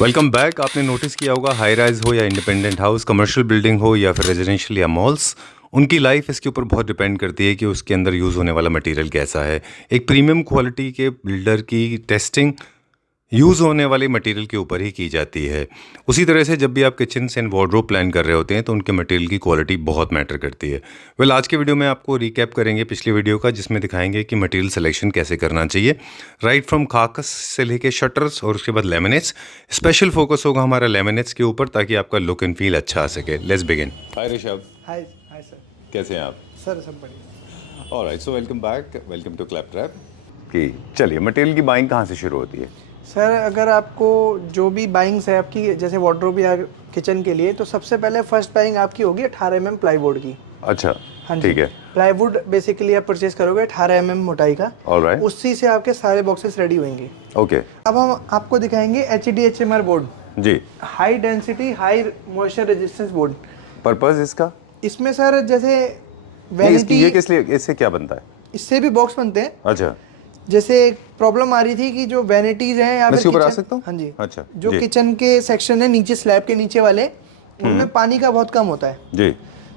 Welcome back. आपने notice किया होगा हाई राइज हो या इंडिपेंडेंट हाउस, कमर्शियल बिल्डिंग हो या फिर रेजिडेंशियल या मॉल्स, उनकी लाइफ इसके ऊपर बहुत डिपेंड करती है कि उसके अंदर यूज़ होने वाला मटेरियल कैसा है। एक प्रीमियम क्वालिटी के बिल्डर की टेस्टिंग यूज़ होने वाले मटेरियल के ऊपर ही की जाती है। उसी तरह से जब भी आप किचन एंड वार्डरोब प्लान कर रहे होते हैं तो उनके मटेरियल की क्वालिटी बहुत मैटर करती है। आज के वीडियो में आपको रिकैप करेंगे पिछली वीडियो का, जिसमें दिखाएंगे कि मटेरियल सिलेक्शन कैसे करना चाहिए, राइट फ्रॉम खाकस से लेके शटर्स और उसके बाद लेमिनेट्स। स्पेशल फोकस होगा हमारा लेमिनेट्स के ऊपर ताकि आपका लुक एंड फील अच्छा आ सके। Let's begin. Hi Rishabh. Hi hi sir. कैसे हैं आप? सर सब बढ़िया। Alright, so welcome back, welcome to Clap Trap. कि चलिए, मटेरियल की बाइंग कहाँ से शुरू होती है? सर अगर आपको जो भी बाइंग्स है आपकी, जैसे वार्डरोब या किचन के लिए, तो सबसे पहले फर्स्ट बाइंग आपकी होगी 18 mm प्लाईवुड की। अच्छा, हाँ जी, ठीक है। प्लाईवुड बेसिकली आप परचेज करोगे 18 mm मोटाई का। ऑलराइट, उसी से आपके सारे बॉक्सेस रेडी होंगे। ओके। अब हम आपको दिखाएंगे HDHMR बोर्ड, जी। High density high moisture resistance board. Purpose इसका? इसमें सर जैसे ये वैनिटी, किस लिए, इससे क्या बनता है? इससे भी बॉक्स बनते हैं। अच्छा, जैसे एक प्रॉब्लम आ रही थी कि जो वैनिटीज हैं या मैं इसके ऊपर आ किचन, सकता हूँ? हाँ जी, अच्छा, जो जी। किचन के सेक्शन है नीचे, स्लैब के नीचे वाले, उनमें पानी का बहुत कम होता है। जी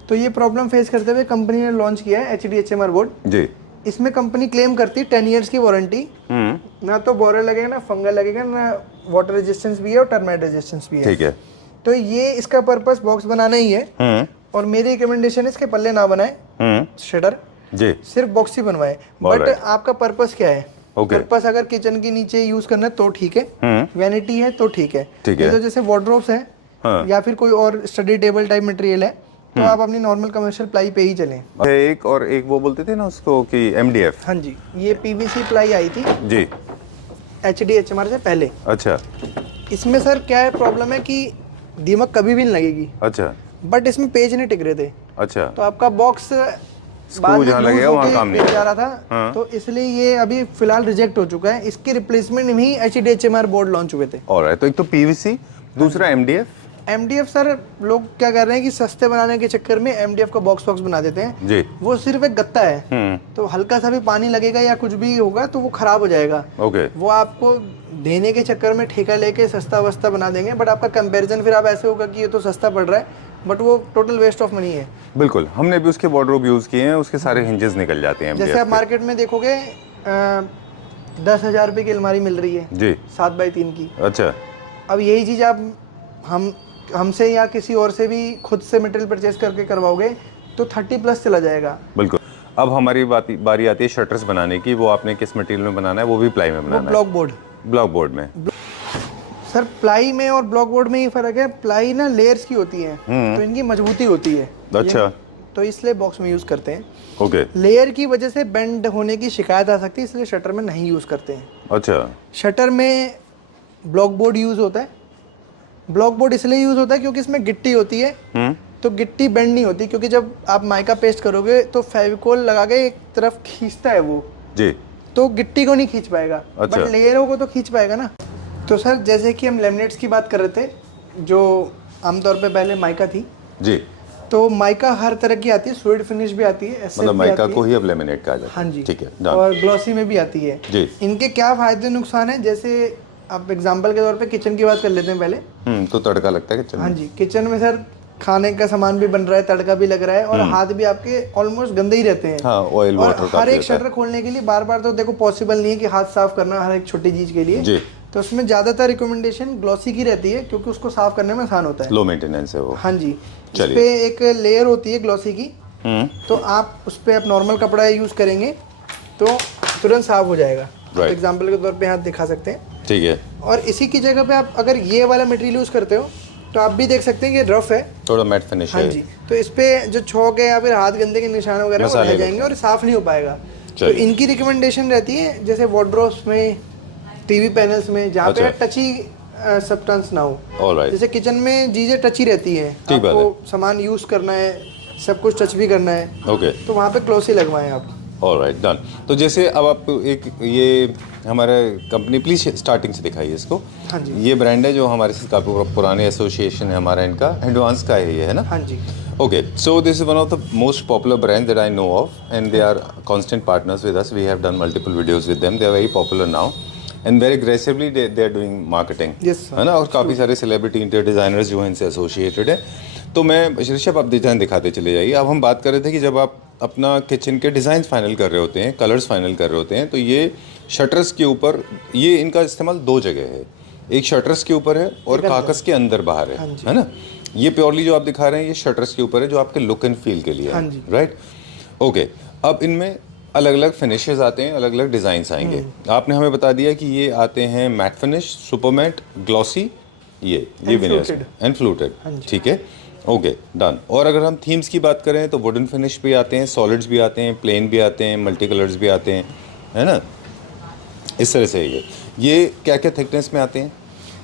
तो ये प्रॉब्लम फेस करते हुए कंपनी ने लॉन्च किया है HDHMR बोर्ड। जी। इसमें कंपनी क्लेम करती है 10 ईयर्स की वारंटी। ना तो बोरर लगेगा, ना फंगल लगेगा, ना वाटर रेजिस्टेंस भी है और टर्माइट रेजिस्टेंस भी है। ठीक है। तो ये इसका पर्पस बॉक्स बनाना ही है। और मेरी रिकमेंडेशन है इसके पल्ले ना बनाए, शटर जी। सिर्फ बॉक्स ही बनवाए। But Alright. आपका पर्पस क्या है? Okay. पर्पस अगर किचन के नीचे यूज करना है तो ठीक है, वैनिटी है तो ठीक है। ठीक ये है। तो जैसे वार्डरोब्स है, हाँ। या फिर कोई और स्टडी टेबल टाइप मटेरियल है, तो आप अपनी नॉर्मल कमर्शियल प्लाई पे ही चलें। एक और एक वो बोलते थे ना उसको कि MDF। हाँ जी, ये PVC प्लाई आई थी जी। HDHMR से पहले। अच्छा इसमें सर क्या है, प्रॉब्लम है कि दीमक कभी भी नहीं लगेगी, अच्छा बट इसमें पेज नहीं टिक रहे थे। अच्छा। तो आपका बॉक्स स्क्रू जहाँ लगेगा वहाँ काम नहीं जा रहा था। हाँ। तो इसलिए ये अभी फिलहाल रिजेक्ट हो चुका है। इसके रिप्लेसमेंट में ही HDHMR बोर्ड लॉन्च हुए थे। ऑलराइट, तो एक तो PVC, दूसरा MDF। MDF सर लोग क्या कर रहे हैं कि सस्ते बनाने के चक्कर में MDF का बॉक्स बना देते हैं। जी। वो सिर्फ एक गत्ता है, तो हल्का सा भी पानी लगेगा या कुछ भी होगा तो वो खराब हो जाएगा। ओके। वो आपको देने के चक्कर में ठेका लेके सस्ता वस्ता बना देंगे, बट आपका कंपैरिजन फिर आप ऐसे होगा कि ये तो सस्ता पड़ रहा है, बट वो टोटल वेस्ट ऑफ मनी है। बिल्कुल, हमने भी उसके वार्डरोब यूज किए हैं, उसके सारे हिंजेस निकल जाते हैं जैसे MDF आप के। मार्केट में देखोगे 10,000 रुपये की अलमारी मिल रही है जी। 7x3 की। अच्छा। अब यही चीज़ आप हमसे या किसी और से भी खुद से मटेरियल परचेज करके करवाओगे तो 30+ चला जाएगा। बिल्कुल। अब हमारी बारी आती है शटर्स बनाने की। वो आपने किस मटेरियल में बनाना है? वो भी प्लाई में बनाना है? Block board. ब्लॉक बोर्ड में। सर प्लाई में और ब्लॉक बोर्ड में ही फर्क है। प्लाई ना लेयर्स की होती है, तो इनकी मजबूती होती है। अच्छा। तो इसलिए बॉक्स में यूज करते हैं। ओके। लेयर की वजह से बेंड होने की शिकायत आ सकती है, इसलिए शटर में नहीं यूज करते हैं। अच्छा। शटर में ब्लॉक बोर्ड यूज होता है। ब्लॉक बोर्ड इसलिए यूज होता है क्योंकि इसमें गिट्टी होती है, तो गिट्टी बेंड नहीं होती, क्योंकि जब आप माइका पेस्ट करोगे तो फेविकोल लगा के एक तरफ खींचता है वो जी। तो गिट्टी को नहीं खींच पाएगा। अच्छा। बट लेयरों को तो खींच पाएगा ना। तो सर जैसे कि हम लेमिनेट्स की बात कर रहे थे, जो आमतौर पे पहले माइका थी, जी। तो माइका हर तरह की आती है, फ्लूइड फिनिश भी आती है, मतलब माइका को ही अब लेमिनेट कहा जाता है। हाँ जी, ठीक है। और ग्लॉसी में भी आती है जी। इनके क्या फायदे नुकसान है, जैसे आप एग्जांपल के तौर पे किचन की बात कर लेते हैं पहले। तो तड़का लगता है किचन में? हाँ जी, किचन में सर खाने का सामान भी बन रहा है, तड़का भी लग रहा है, और हाथ भी आपके ऑलमोस्ट गंदे ही रहते हैं। हाँ, ऑयल और वाटर हर एक शटर खोलने के लिए बार बार तो देखो पॉसिबल नहीं है कि हाथ साफ करना हर एक छोटी चीज के लिए। जी। तो उसमें ज्यादातर रिकमेंडेशन ग्लॉसी की रहती है, क्योंकि उसको साफ करने में आसान होता है। लो मेंटेनेंस है वो। हाँ जी। इस चलिए। पे एक लेयर होती है ग्लॉसी की, तो आप उस पे आप नॉर्मल कपड़ा यूज करेंगे तो तुरंत साफ हो जाएगा। Right. एग्जाम्पल के तौर पे हाथ दिखा सकते हैं। ठीक है। और इसी की जगह पे आप अगर ये वाला मटेरियल यूज करते हो तो आप भी देख सकते हैं कि रफ है, थोड़ा मैट फिनिश हाँ है। जी। तो इस पे जो छौक है या फिर हाथ गंदे के निशान वगैरह वो मसाले रह जाएंगे और साफ नहीं हो पाएगा। तो चलिए। इनकी रिकमेंडेशन रहती है जैसे वार्डरोब्स में, टीवी पैनल्स में, जहाँ पे अच्छा। टची सब्सटेंस ना हो। ऑलराइट। जैसे किचन में चीजें टची रहती है, ठीक बात आपको सामान यूज करना है, सब कुछ टच भी करना है, ओके। तो वहाँ पे क्लोज ही लगवाएं आप। Alright, done. तो जैसे अब आप एक ये हमारे कंपनी, प्लीज स्टार्टिंग से दिखाइए इसको। हाँ जी। ये ब्रांड है जो हमारे साथ काफ़ी पुराने एसोसिएशन है हमारा, इनका एडवांस का है ये, है ना? हाँ जी। Okay, so this is one of the most popular brands that I know of, and they are constant partners with us. We have done multiple videos with them. They are very popular now. And very aggressively they are doing marketing, Yes, sir. है ना, और काफ़ी सारे celebrity interior designers जो हैं इनसे associated है। तो मैं ऋषभ, आप डिज़ाइन दिखाते चले जाइए। अब हम बात कर रहे थे कि जब आप अपना किचन के डिज़ाइन फाइनल कर रहे होते हैं, कलर्स फाइनल कर रहे होते हैं, तो ये शटर्स के ऊपर, ये इनका इस्तेमाल दो जगह है, एक शटर्स के ऊपर है और कागज़ के अंदर बाहर है ना। ये प्योरली जो आप दिखा रहे हैं ये शटर्स के ऊपर है, जो आपके लुक एंड फील के लिए है, राइट। ओके, अब इनमें अलग अलग फिनिशेस आते हैं, अलग अलग डिज़ाइंस आएंगे। आपने हमें बता दिया कि ये आते हैं matte finish, super matte, glossy, ये विनियर्स एंड फ्लूटेड, ठीक है, ओके डन। और अगर हम थीम्स की बात करें तो वुडन फिनिश भी आते हैं, सॉलिड्स भी आते हैं, प्लेन भी आते हैं, मल्टी कलर्स भी आते हैं, है ना, इस तरह से। ये क्या क्या थिकनेस में आते हैं?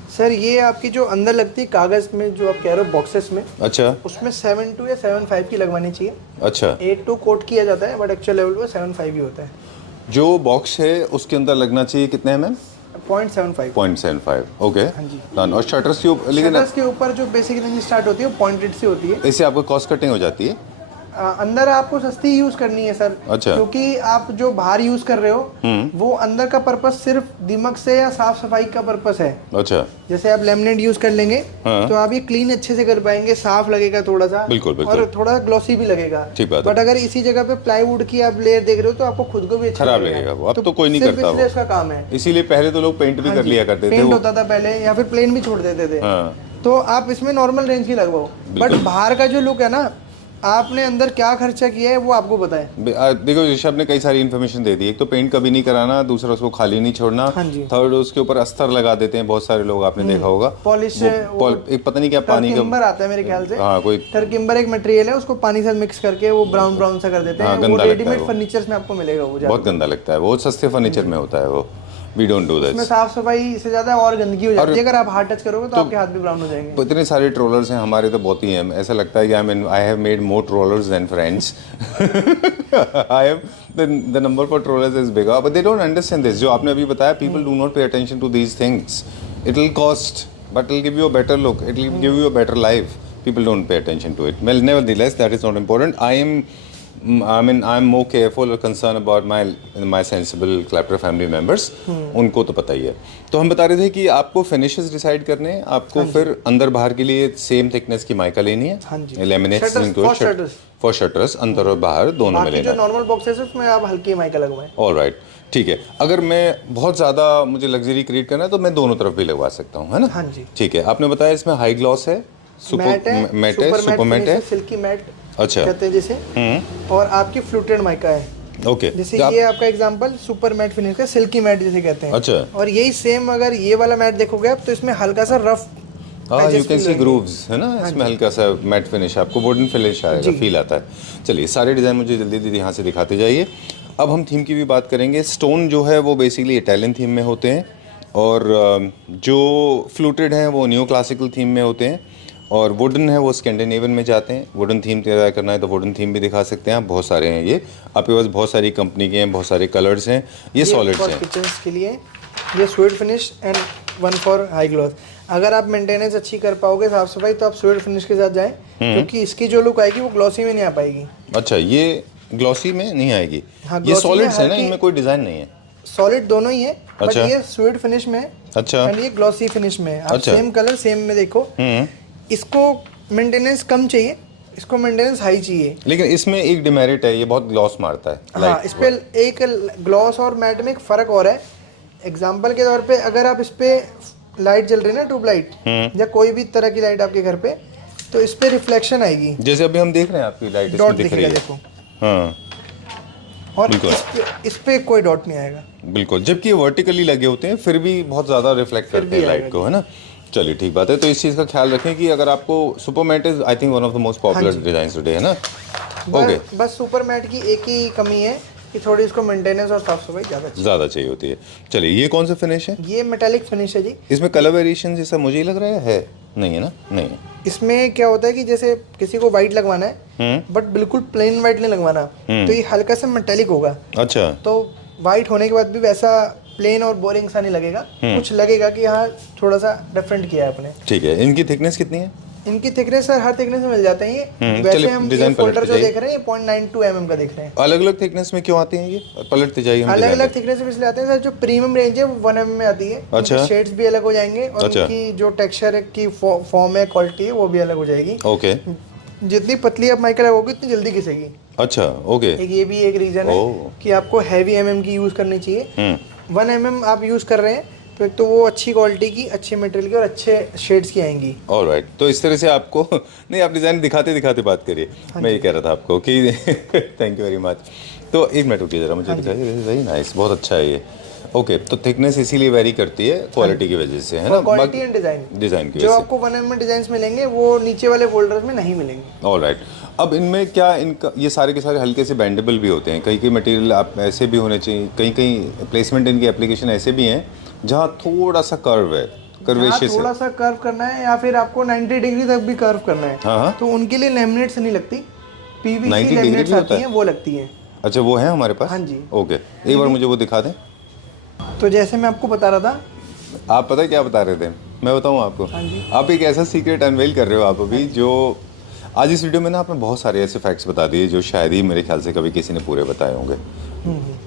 सर ये आपकी जो अंदर लगती है कागज़ में, जो आप कह रहे हो बॉक्सेस में, अच्छा, उसमें 7.2 या 7.5 की लगवानी चाहिए। अच्छा, 8.2 कोट किया जाता है, बट एक्चुअल लेवल पे 7.5 ही होता है। जो बॉक्स है उसके अंदर लगना चाहिए कितने mm? 0.75। 0.75, ओके हाँ जी। डन। और शटर्स के ऊपर, लेकिन शटर्स के ऊपर जो बेसिक रेंज स्टार्ट होती है वो पॉइंटेड से होती है। इससे आपको कॉस्ट कटिंग हो जाती है। अंदर आपको सस्ती यूज करनी है सर। अच्छा। क्योंकि आप जो बाहर यूज कर रहे हो वो अंदर का पर्पस सिर्फ दीमक से या साफ सफाई का पर्पस है। अच्छा, जैसे आप लेमिनेट यूज कर लेंगे तो आप ये क्लीन अच्छे से कर पाएंगे, साफ लगेगा थोड़ा सा, बिल्कुल बिल्कुल, और थोड़ा ग्लॉसी भी लगेगा। ठीक बात है। बट अगर इसी जगह पे प्लाईवुड की आप लेयर देख रहे हो तो आपको खुद को भी अच्छा खराब लगेगा वो। अब तो कोई नहीं सिर्फ करता इसलिए वो, इसका काम है। इसीलिए पहले तो लोग पेंट भी कर लिया करते थे। पेंट वो होता था पहले, या फिर प्लेन भी छोड़ देते थे। तो आप इसमें नॉर्मल रेंज की लगवाओ, बट बाहर का जो लुक है ना, आपने अंदर क्या खर्चा किया है वो आपको पता है। देखो ऋषभ ने कई सारी इन्फॉर्मेशन दे दी। एक तो पेंट कभी नहीं कराना, दूसरा उसको खाली नहीं छोड़ना, थर्ड उसके ऊपर अस्तर लगा देते हैं बहुत सारे लोग, आपने देखा होगा, पॉलिश। एक पता नहीं क्या पानी का टर्किम्बर आता है मेरे ख्याल से। हाँ, कोई टर्किम्बर एक मटेरियल है, उसको पानी से मिक्स करके वो ब्राउन ब्राउन सा कर देते हैं। वो रेडीमेड फर्नीचर में आपको मिलेगा, वो बहुत गंदा लगता है, बहुत सस्ते फर्नीचर में होता है वो। We don't do that. इसमें साफ सफाई से ज्यादा और गंदगी हो जाती है। अगर आप हाथ टच करोगे तो आपके हाथ भी ब्राउन हो जाएंगे। इतने सारे ट्रोलर्स हैं हमारे, तो बहुत ही हैं। ऐसा लगता है कि I have made more trollers than friends. I have the number for trollers is bigger, but they don't understand this. जो आपने अभी बताया, people do not pay attention to these things. It will cost, but it will give you a better look, it will give you a better life. People don't pay attention to it. Well, nevertheless, that is not important. I'm more careful or concerned about my sensible Clapper family members. उनको तो पता ही है। तो हम बता रहे थे कि आपको फिनिशेस डिसाइड करने हैं, आपको फिर अंदर बाहर के लिए सेम थिकनेस की माइका लेनी है, लेमिनेट्स फॉर शटर्स, अंदर और बाहर दोनों में लेना है। जो नॉर्मल बॉक्सेस है उसमें आप हल्की माइका लगवाएं। ऑलराइट, ठीक है। अगर मैं बहुत ज़्यादा मुझे लग्जरी क्रिएट करना है तो मैं दोनों तरफ भी लगवा सकता हूँ, है ना। हाँ जी, ठीक है। आपने बताया इसमें हाई ग्लॉस है, मैट है, सुपर मैट है, सिल्की मैट अच्छा कहते हैं जिसे, और आपकी फ्लूटेड माइका है। ओके, जैसे ये आपका एग्जांपल सुपर मैट फिनिश का सिल्की मैट जिसे कहते हैं। अच्छा। और यही सेम अगर ये वाला मैट देखोगे आप तो इसमें हल्का सा rough, you can see grooves, है ना, इसमें हल्का सा मैट फिनिश, आपको वुडन फिनिश आएगा, फील आता है। चलिए, सारे डिज़ाइन मुझे जल्दी जल्दी यहाँ से दिखाते जाइए। अब हम थीम की भी बात करेंगे। स्टोन जो है वो बेसिकली इटालियन थीम में होते हैं, और जो फ्लूटेड हैं वो न्यू क्लासिकल थीम में होते हैं, और वुडन है वो स्कैंडिनेवियन में जाते हैं। वुडन थीम तैयार करना है तो वुडन थीम भी दिखा सकते हैं आप, बहुत सारे हैं ये आपके पास, बहुत सारी कंपनी के हैं, बहुत सारे कलर्स हैं, ये सॉलिड्स हैं। किचन्स के लिए ये sweet finish and one for high gloss. अगर आप मेंटेनेंस अच्छी कर पाओगे, साफ सफाई, तो आप स्वीट फिनिश के साथ जाएं, क्योंकि इसकी जो लुक आएगी वो ग्लॉसी में नहीं आ पाएगी। अच्छा, ये ग्लॉसी में नहीं आएगी। हाँ, ये सॉलिड्स है ना, इनमें कोई डिज़ाइन नहीं है। सॉलिड दोनों ही है, बट अच्छा। ये स्वीट फिनिश में है, अच्छा, एंड ये ग्लॉसी फिनिश में है। आप अच्छा। सेम कलर सेम में देखो, इसको मेंटेनेंस कम चाहिए, इसको मेंटेनेंस हाई चाहिए। लेकिन इसमें एक डिमेरिट है, ये बहुत ग्लॉस मारता है। हाँ, इस पे एक ग्लॉस और मैट में एक फ़र्क और है। एग्जांपल के तौर पे अगर आप इस पे लाइट जल रही है ना, ट्यूब लाइट या कोई भी तरह की लाइट आपके घर पे, तो इस पे रिफ्लेक्शन आएगी। जैसे अभी हम देख रहे हैं आपकी लाइट इसमें दिख रही है, देखो। हाँ, और इस पे कोई डॉट नहीं आएगा, बिल्कुल। जबकि ये वर्टिकली लगे होते हैं फिर भी बहुत ज़्यादा रिफ्लेक्ट करते हैं लाइट को, है ना। चलिए, ठीक बात है। तो इस चीज़ का ख्याल रखें कि अगर आपको super matte is I think one of the most popular design today, है ना। ओके, बस सुपर मैट की एक ही कमी है कि थोड़ी इसको मेंटेनेंस और साफ सफाई ज़्यादा चाहिए होती है। चलिए, ये कौन सा फिनिश है? ये मेटालिक फिनिश है जी। इसमें कलर वेरिएशन जैसा मुझे ही लग रहा है नहीं है ना? नहीं है। इसमें क्या होता है कि जैसे किसी को वाइट लगवाना है, बट बिल्कुल प्लेन वाइट नहीं लगवाना, तो ये हल्का सा मेटालिक होगा। अच्छा, तो वाइट होने के बाद भी वैसा प्लेन और बोरिंग सा नहीं लगेगा, कुछ लगेगा कि हाँ थोड़ा सा डिफरेंट किया है आपने। ठीक है। इनकी थिकनेस कितनी है? इनकी थिकनेस सर हर थिकनेस में मिल जाते हैं ये। वैसे चलिए, हम डिजाइन ये फोल्डर पलट जो के देख रहे हैं 0.92 mm का देख रहे हैं। अलग अलग थिकनेस में क्यों आती हैं ये? पलटते जाइए हम अलग डिजाइन अलग थिकनेस में इसलिए आते हैं सर, जो प्रीमियम रेंज है वो 1 mm में आती है। अच्छा। शेड्स भी अलग हो जाएंगे और अच्छा। उनकी जो टेक्सचर की फॉर्म है, क्वालिटी है, वो भी अलग हो जाएगी। ओके। जितनी पतली आप माइका लगाओगे उतनी जल्दी घिसेगी। अच्छा, ओके। एक ये भी एक रीजन है ओह। कि आपको हैवी mm की यूज़ करनी चाहिए। 1 mm आप यूज़ कर रहे हैं तो एक तो वो अच्छी क्वालिटी की, अच्छे मटेरियल की और अच्छे शेड्स की आएंगी। ऑलराइट, तो इस तरह से आपको नहीं, आप डिज़ाइन दिखाते दिखाते बात करिए। मैं ये कह रहा था आपको कि थैंक यू वेरी मच। तो एक मिनट रुकिए ज़रा, मुझे दिखाइए। वेरी नाइस, बहुत अच्छा है ये। ओके, तो थिकनेस इसीलिए वेरी करती है क्वालिटी की वजह से, है ना? क्वालिटी एंड डिजाइन, डिज़ाइन की जो वजह से। आपको 1 mm डिजाइन मिलेंगे वो नीचे वाले फोल्डर्स में नहीं मिलेंगे। ऑलराइट, अब इनमें क्या, इनका ये सारे के सारे हल्के से बेंडेबल भी होते हैं। कई कई मटेरियल आप ऐसे भी होने चाहिए, कई कई प्लेसमेंट इनकी एप्लीकेशन ऐसे भी हैं जहाँ थोड़ा सा कर्व है, कर्वेशियस है। थोड़ा सा कर्व करना है या फिर आपको 90 डिग्री तक भी कर्व करना है, हाँ। तो उनके लिए लेमिनेट्स नहीं लगती, 90 पीवीसी डिग्री लेमिनेट्स भी होता आती हैं, वो लगती हैं। अच्छा, वो है हमारे पास? हाँ जी। ओके, एक बार मुझे वो दिखा दें। तो जैसे मैं आपको बता रहा था, आप पता है क्या बता रहे थे, मैं बताऊं आपको? हाँ जी। आप एक ऐसा सीक्रेट अनवेल कर रहे हो आप अभी, जो आज इस वीडियो में ना आपने बहुत सारे ऐसे फैक्ट्स बता दिए जो शायद ही मेरे ख्याल से कभी किसी ने पूरे बताए होंगे।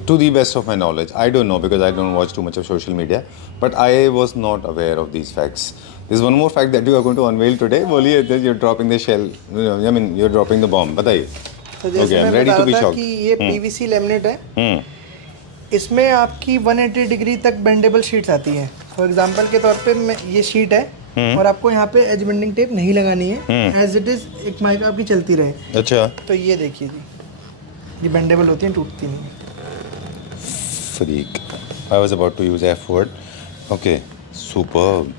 To the best of my knowledge, I don't know because I don't watch too much of social media, but I was not aware of these facts. This one more fact that you are going to unveil today. बोलिए, you are dropping the shell, I mean you are dropping the bomb, बताइए। तो जैसे Okay, I'm मैं ready बता to be रहा था shocked. कि ये पीवीसी लेमिनेट है, इसमें आपकी 180 डिग्री तक बेंडेबल शीट्स आती हैं। फॉर एग्जांपल के तौर पे ये शीट है और आपको यहाँ पे एज बेंडिंग टेप नहीं लगानी है, एज इट इज एक माइका आपकी चलती रहे। अच्छा, तो ये देखिए जी, ये बेंडेबल होती है, टूटती नहीं है। Freak, I was about to use F word. Okay, superb.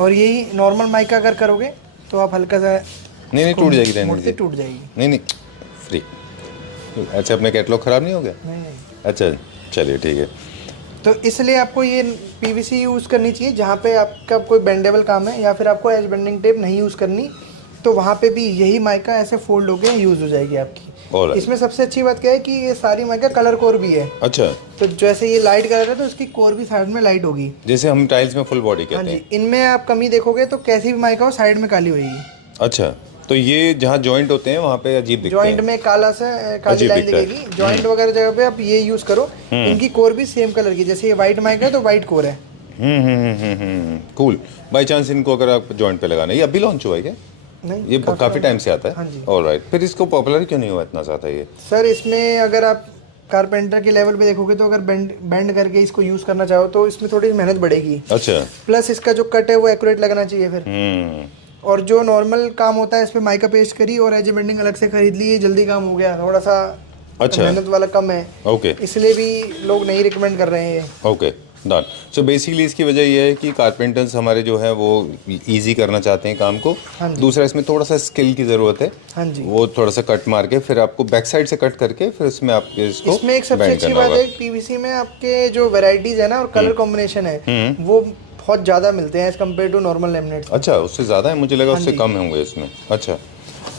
और यही नॉर्मल माइका अगर करोगे तो आप हल्का सा नहीं टूट जाएगी, रहने मुड़ते दीजिए। टूट जाएगी। नहीं फ्री। अच्छा, अपने कैटलॉग ख़राब नहीं हो गया? नहीं। अच्छा, चलिए ठीक है। तो इसलिए आपको ये पीवीसी यूज़ करनी चाहिए जहाँ पे आपका कोई बेंडेबल काम है, या फिर आपको एज बेंडिंग टेप नहीं यूज़ करनी, तो वहाँ पे भी यही माइका ऐसे फोल्ड होकर यूज़ हो जाएगी आपकी। Alright. इसमें सबसे अच्छी बात क्या है कि ये सारी माइका कलर कोर भी है। अच्छा, तो जैसे ये लाइट कलर है तो इसकी कोर भी साइड में लाइट होगी। जैसे हम टाइल्स में फुल बॉडी हाँ कहते जी, हैं। इनमें आप कमी देखोगे तो कैसी भी माइका हो साइड में काली होगी। अच्छा, तो ये जहाँ जॉइंट होते हैं वहाँ पे अजीब दिखते जॉइंट हैं। में काला सा काली अजीब लाइन दिखता है। दिखेगी। जॉइंट वगैरह जगह पे आप ये यूज़ करो, इनकी कोर भी सेम कलर की, जैसे ये वाइट माइका है तो वाइट कोर है। कूल। बाई चांस इनको अगर आप जॉइंट पे लगाना है, ये अभी लॉन्च हुआ है क्या? नहीं, ये काफ़ी टाइम से आता है। हाँ जी। ऑलराइट, फिर इसको पॉपुलर क्यों नहीं हुआ इतना ज़्यादा ये? सर इसमें अगर आप कारपेंटर के लेवल पे देखोगे तो अगर बेंड करके इसको यूज़ करना चाहो तो इसमें थोड़ी मेहनत बढ़ेगी। अच्छा। प्लस इसका जो कट है वो एक्यूरेट लगना चाहिए फिर। और जो नॉर्मल काम होता है इस पे माइका पेस्ट करी और एज बेंडिंग अलग से खरीद ली, जल्दी काम हो गया, थोड़ा सा अच्छा। मेहनत वाला कम है, ओके इसलिए भी लोग नहीं रिकमेंड कर रहे हैं। Okay done. सो बेसिकली इसकी वजह ये है कि कारपेंटर्स हमारे जो है वो इजी करना चाहते हैं काम को। हाँ जी। दूसरा, इसमें थोड़ा सा स्किल की ज़रूरत है। हाँ जी। वो थोड़ा सा कट मार के फिर आपको बैक साइड से कट करके फिर इसमें आपके इसको इसमें एक सबसे bend अच्छी करना बात होगा। है पीवीसी में आपके जो वेराइटीज है ना और कलर कॉम्बिनेशन है वो बहुत ज़्यादा मिलते हैं as compare to normal laminates. अच्छा, उससे ज़्यादा है? मुझे लगा उससे कम होंगे इसमें। अच्छा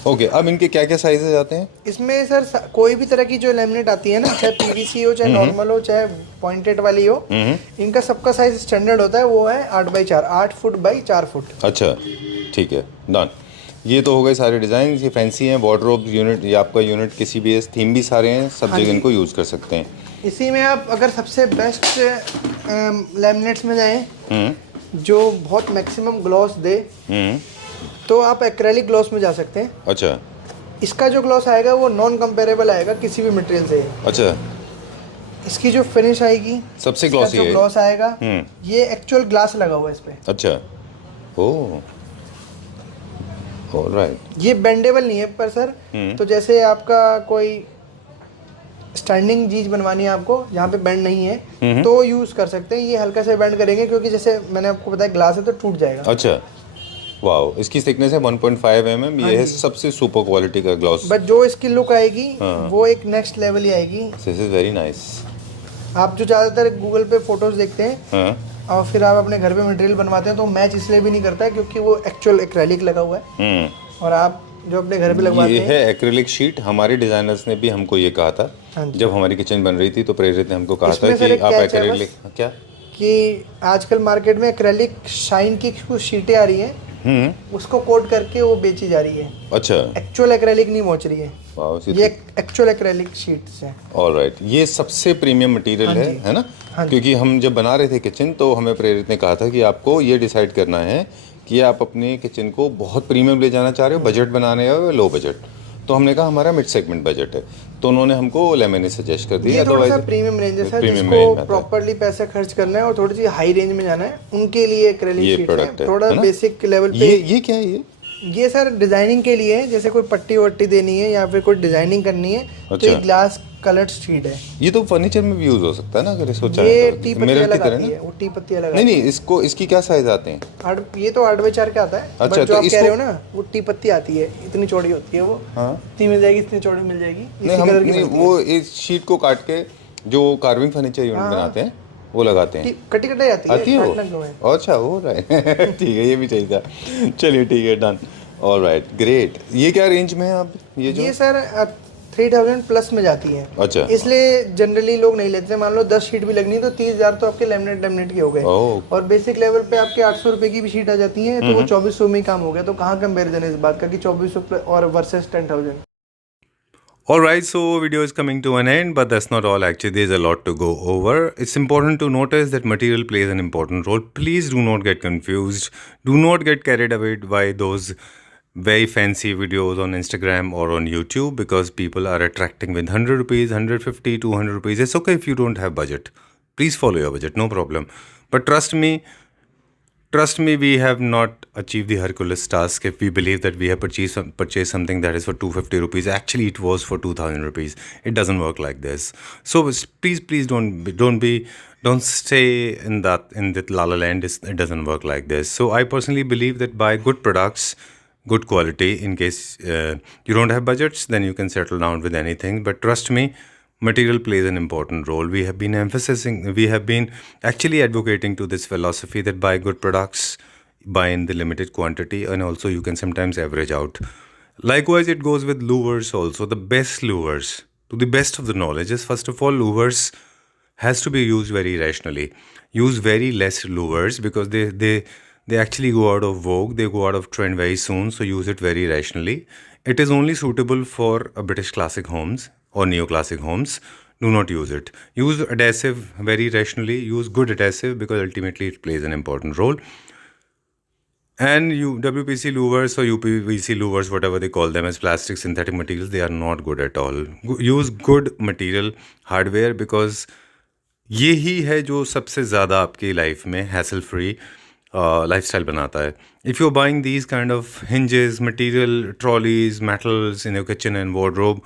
ओके, अब इनके क्या क्या साइजेज आते हैं? इसमें सर कोई भी तरह की जो लेमिनेट आती है ना, चाहे पीवीसी हो, चाहे नॉर्मल हो, चाहे पॉइंटेड वाली हो, इनका सबका साइज स्टैंडर्ड होता है, वो है 8x4, 8 फुट बाई 4 फुट। अच्छा ठीक है, डन। ये तो हो गए सारे डिज़ाइन, ये फैंसी हैं। वार्डरोब यूनिट, ये आपका यूनिट किसी भी है, थीम भी सारे हैं, सब जगह इनको यूज़ कर सकते हैं। इसी में आप अगर सबसे बेस्ट लेमिनेट्स में जाएं जो बहुत मैक्सिमम ग्लॉस दे, तो आप एक्रेलिक ग्लॉस में जा सकते हैं। अच्छा। इसका जो ग्लॉस आएगा वो नॉन कंपेरेबल आएगा किसी भी मटेरियल से। अच्छा, इसकी जो फिनिश आएगी, सबसे इसका ग्लॉसी जो है। ग्लॉस आएगा, ये एक्चुअल ग्लास लगा हुआ है इस पे। अच्छा, ओह ऑलराइट। ये बेंडेबल नहीं है पर सर, तो जैसे आपका कोई स्टैंडिंग चीज बनवानी है आपको जहाँ पे बेंड नहीं है तो यूज कर सकते हैं। ये हल्का से बेंड करेंगे क्योंकि जैसे मैंने आपको बताया ग्लास है तो टूट जाएगा। अच्छा, वाओ। इसकी थिकनेस है 1.5 mm। ये है सबसे सुपर क्वालिटी का ग्लॉस। बट जो इसकी लुक आएगी वो एक नेक्स्ट लेवल ही आएगी। This is very nice. आप जो ज़्यादातर गूगल पे फोटोज देखते हैं हाँ। और फिर आप अपने घर पे मटेरियल बनवाते हैं तो मैच इसलिए भी नहीं करता है क्योंकि वो एक्चुअल एक्रेलिक लगा हुआ है। और आप जो अपने घर पे लगवाते ये हैं, है एक्रिलिक शीट। हमारे डिजाइनर्स ने भी हमको ये कहा था जब हमारी किचन बन रही थी, तो प्रेरित ने हमको कहा था इसमें सर कि एक आप catch है एक्रिलिक क्या कि आजकल मार्केट में एक्रेलिक शाइन की कुछ शीटें आ रही हैं उसको कोट करके वो बेची जा रही है। अच्छा, एक्चुअल एक्रेलिक नहीं पहुंच रही है, वाह, ये एक्चुअल एक्रेलिक शीट्स है। ऑलराइट, ये सबसे प्रीमियम मटेरियल हाँ जी। है ना? हाँ जी। क्योंकि हम जब बना रहे थे किचन तो हमें प्रेरित ने कहा था कि आपको ये डिसाइड करना है कि आप अपने किचन को बहुत प्रीमियम ले जाना चाह रहे हो, बजट बना रहे हो या लो बजट। तो हमने कहा हमारा मिड सेगमेंट बजट है, तो उन्होंने हमको लेमिनेट सजेस्ट कर दिया। ये थोड़ा सा अदरवाइज प्रीमियम रेंज है सर, प्रीमियम जिसको रेंज में आता है। प्रॉपरली पैसा खर्च करना है और थोड़ी सी हाई रेंज में जाना है, उनके लिए एक्रेलिक ये शीट्स प्रोडक्ट है। है, थोड़ा है ना? बेसिक लेवल पे ये क्या है ये सर डिजाइनिंग के लिए है, जैसे कोई पट्टी वट्टी देनी है या फिर कोई डिजाइनिंग करनी है तो अच्छा। ये ग्लास कलर्ड शीट है। ये तो फर्नीचर में भी यूज हो सकता है ना, अगर इसको चाहे ये तो। टी पत्ती मिरर की अलग तरह आती ना? है, वो टी पत्ती अलग नहीं आती नहीं, इसको इसकी क्या साइज आते हैं? है। ये तो 8x4 का आता है। अच्छा, बट जो तो आप कह इसको- रहे हो ना, वो टी पत्ती आती है, इतनी चौड़ी होती है वो। हाँ। इतनी मिल जाएगी, इतनी चौड़ी मिल जाएगी, नहीं, इसी हम कलर की नहीं, मिलती वो इस शीट को काट के जो कार्विंग फर्नीचर यूनिट हाँ। बनाते हैं वो लगाते हैं। है। कटी कटाई आती है, आती है काटना क्यों है? वो? अच्छा, हो रहा है। ठीक है, ये भी चाहिए था। चलिए ठीक है, डन। Alright, great. ये क्या रेंज में है अब ये जो? ये सर 3000 प्लस में जाती है। अच्छा। इसलिए जनरली लोग नहीं लेते। मान लो 10 शीट भी लगनी है तो 30,000 तो आपके लेमिनेट के हो गए। ओह। और बेसिक लेवल पे आपके 800 रुपए की भी शीट आ जाती है तो वो 2400 में ही काम हो गया। तो कहाँ कंपेरिजन है इस बात का कि 2400 और versus 10,000। Alright, so video is coming to an end, but that's not all. Actually, there's a lot to go over. It's important to notice that material plays an important role. Please do not get confused. Do not get carried away by those very fancy videos on Instagram or on YouTube, because people are attracting with 100 rupees, 150, 200 rupees. It's okay if you don't have budget. Please follow your budget, no problem. But trust me, we have not achieved the Hercules task if we believe that we have purchased something that is for 250 rupees. Actually, it was for 2,000 rupees. It doesn't work like this. So please don't stay in that la la land. It doesn't work like this. So I personally believe that buy good products, good quality. In case you don't have budgets, then you can settle down with anything. But trust me, material plays an important role. We have been actually advocating to this philosophy that buy good products, buy in the limited quantity, and also you can sometimes average out. Likewise, it goes with lures also. The best lures, to the best of the knowledge, is first of all, lures has to be used very rationally. Use very less lures because they actually go out of vogue. They go out of trend very soon. So use it very rationally. It is only suitable for British classic homes or neoclassic homes. Do not use it. Use adhesive very rationally. Use good adhesive because ultimately it plays an important role. And WPC louvers or UPVC louvers, whatever they call them as plastic synthetic materials, they are not good at all. Use good material hardware because ये ही है जो सबसे ज़्यादा आपकी life में hassle free lifestyle बनाता है. If you're buying these kind of hinges, material, trolleys, metals in your kitchen and wardrobe,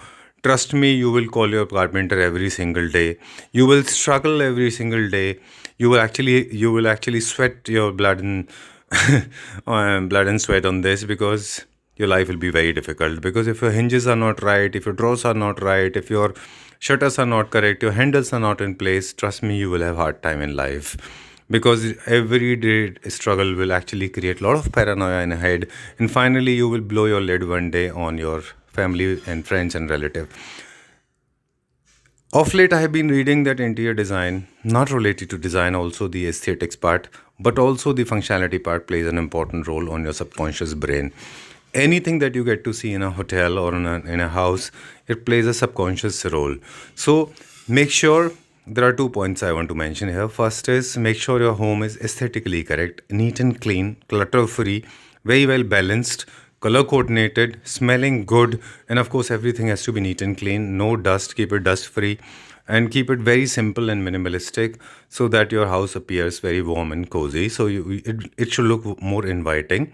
trust me, you will call your carpenter every single day. You will struggle every single day. You will actually sweat your blood and blood and sweat on this, because your life will be very difficult. Because if your hinges are not right, if your drawers are not right, if your shutters are not correct, your handles are not in place, trust me, you will have hard time in life. Because everyday struggle will actually create a lot of paranoia in your head, and finally you will blow your lid one day on your family and friends and relative. Of late, I have been reading that interior design, not related to design, also the aesthetics part, but also the functionality part, plays an important role on your subconscious brain. Anything that you get to see in a hotel or in a house, it plays a subconscious role. So make sure, there are 2 points I want to mention here. First is, make sure your home is aesthetically correct, neat and clean, clutter-free, very well balanced, color coordinated, smelling good, and of course everything has to be neat and clean. No dust, keep it dust free, and keep it very simple and minimalistic so that your house appears very warm and cozy. So it should look more inviting.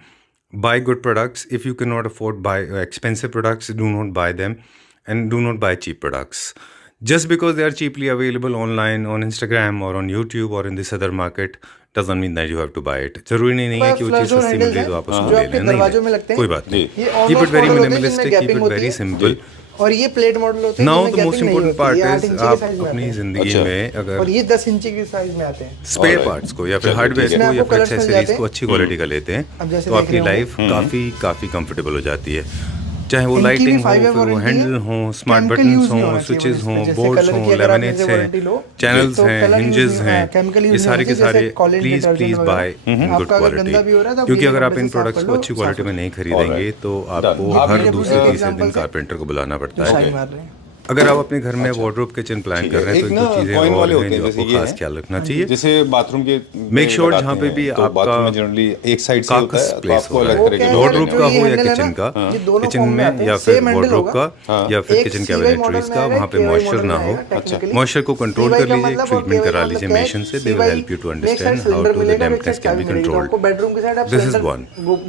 Buy good products. If you cannot afford buy expensive products, do not buy them, and do not buy cheap products. Just because they are cheaply available online on Instagram or on YouTube or in this other market doesn't mean that you have to buy it. जरूरी नहीं है कि वो चीज़ सस्ती मिल रही तो आप उसको ले लें. दरवाजों में लगते हैं, कोई बात नहीं. ये Keep it very on-off model होते हैं minimalistic. जिनमें Keep gaping it होती very है. simple. और ये प्लेट मॉडल होते हैं Now जिनमें the most gaping नहीं important होती. part ये 8 is इंची के आप साइज में आते अपनी हैं ज़िंदगी में और अगर ये 10 इंची के साइज में आते हैं. स्पेयर पार्ट्स को या फिर हार्डवेयर इसमें को या आपको फिर colours मिल एक्सेसरीज जाते को हैं. अच्छी क्वालिटी का लेते अब हैं जैसे तो देख आपकी रहे लाइफ काफ़ी कंफर्टेबल हो जाती है. चाहे वो इनकी भी लाइटिंग हो, 5 ईयर फिर वो वारंटी हैंडल है, हो, स्मार्ट chemical बटन्स use नहीं हों, होना चाहिए स्विचेस इसमें। हों, जैसे बोर्ड्स colour हों, की अगर आप लैमिनेट्स जैसे हैं, वारंटी लो, चैनल्स तो हैं, colour use हिंजेस नहीं- हैं, chemical use ये नहीं सारे के होना चाहिए, सारे जैसे Collins प्लीज़ detergent प्लीज़ वगैरह। बाय इन गुड आपका अगर क्वालिटी, गंदा भी हो रहा है तो क्योंकि bleaching अगर आप powder इन से साफ प्रोडक्ट्स कर को लो, अच्छी साफ क्वालिटी हो में जाएगा। नहीं खरीदेंगे तो आपको ये हर PWC दूसरे के तीसरे दिन example थे, कारपेंटर को बुलाना पड़ता जो है। shine मार रहे हैं। अगर आप अपने घर में वार्डरोब किचन प्लान ठीक कर है। रहे हैं तो एक एक ना दो चीज़ें कॉइन और वाले हैं होते हैं जो जैसे आपको ये खास हैं, ख्याल रखना चाहिए। जैसे बाथरूम के Make sure लगाते जहाँ पे हैं, भी तो आपका बाथरूम में जनरली एक साइड से होता काकस है तो प्लेस आपको हो अलग रहा तरह के है। लोग वार्डरोब जो का ये हो या handle है किचन ना, का, ये दोनों किचन form में में आते हैं, या फिर same handle वार्डरोब होगा। का या फिर एक किचन CY कैबिनेटरीज model का, में वहाँ पे आएगा, मॉइस्चर KY ना model हो। में आएगा technically। मॉइस्चर को कंट्रोल CY कर का लीजिए, मतलब और ट्रीटमेंट KY करा का लीजिए मतलब क्या है? मेशन से, they will CY help you to एक understand side how cylinder to the मिलेगा और एक डैम्पनेस side कैन बी चाबी मिलेगी, तो कंट्रोल्ड। आपको बेडरूम की साइड आप This is cylinder one.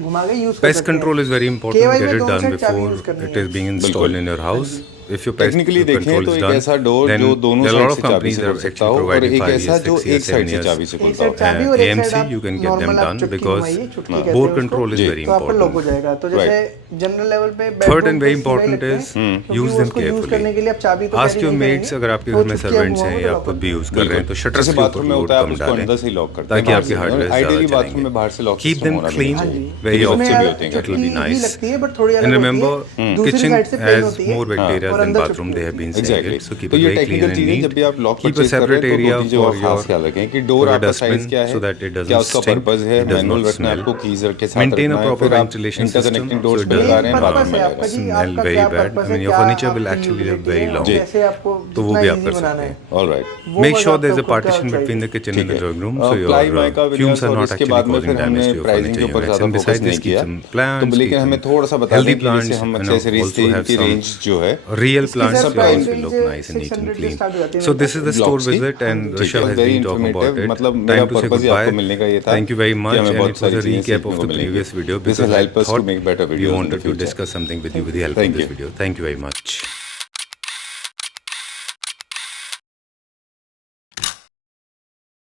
घुमा के यूज कर Pest सकते हैं। control is very important. KY Get में it दोनों done side चाबी before यूज करनी it है। is being installed in your house. If your pest technically देखें control तो is एक done, ऐसा डोर then जो दोनों there are a side lot से of चाबी companies से that खुल are सकता actually हो और providing एक 5 ऐसा years, जो 6 years, एक साइड 7 से years. चाबी से एक खुलता साइड हो। चाबी और एक साइड AMC, आप you can get them normal आप done चुटकी because घुमाइए, चुटकी कहते bore हैं उसको, control is जी। very तो आपका लॉक हो important. जाएगा। तो जैसे जनरल लेवल पे Third बेडरूम and पे very CY important लगते हैं, is क्योंकि use वो them उसको यूज carefully. करने के लिए आप चाबी तो Ask कैरी your नहीं mates करेंगे, अगर आपके तो घर में चुटकी आप सर्वेंट्स हैं घुमाओगे या तो आप खुद lock भी यूज कर रहे हैं तो बिल्कुल। शटर्स जैसे के ऊपर बाथरूम में लोड होता है आप कम उसको डालें अंदर से ही लॉक करते ताकि हैं। आपके हार्डवेयर ज़्यादा आइडियली बाथरूम चलेंगे। में बाहर से लॉक Keep सिस्टम them होना भी clean, चाहिए। very इसमें often. भी यार होते हैं That will be चुटकी ही nice. लगती है बट थोड़ी अलग And होती remember, है, दूसरी kitchen साइड से प्लेन has होती है more bacteria और than अंदर bathroom. चुटकी They have होती been है। saying exactly it. So keep तो it ये very clean टेक्निकल and चीजें neat. जब भी आप लॉक Keep a परचेज कर रहे separate हैं तो area दो चीजों for का your खास ख्याल रखें कि डोर for a आपका साइज dustbin क्या है, so that it क्या doesn't उसका stink, पर्पज है, it does मैनुअल not रखना है smell. आपको, कीजर के साथ Maintain a रखना है, proper फिर आप ventilation system interconnecting so doors it पे doesn't लगा रहे हैं, पर्पस बाथरूम है में आपका लगा जी, रहे हैं। smell आपका very क्या bad. पर्पस I है, mean, your क्या furniture will आपकी actually look utility very है, long. जी। कैसे आपको तो वो जितना भी आप easy कर बनाना सकते है, हैं। ऑलराइट, वो Make बस sure आपको there's a खुद का partition चाहिए। between the kitchen ठीक and the है। drawing room so ply your mica fumes veneers are और not इसके actually बाद में causing फिर damage हमने to your प्राइसिंग के furniture ऊपर units. ज्यादा And फोकस besides नहीं this, keep किया some तो plants, लेकिन keep हमें some थोड़ा सा बता healthy दें कि plants, जैसे हम and also एक्सेसरीज have की some रेंज जो है real इसकी plants sir your price house will range look nice and neat and 600 से clean. स्टार्ट हो जाती है So मेरे this is the store blocks की। visit and ठीक Rishab है, has very been talking about informative, it. मतलब मेरा Time to say पर्पस ही आपको goodbye. मिलने का ये था Thank you very कि much हमें and बहुत it was सारी a चीजें recap सीखने of को the मिलेंगी। previous video This will because I help us to thought make better we videos in the wanted to future. discuss something with you with the help Thank of this you. video. Thank you very much.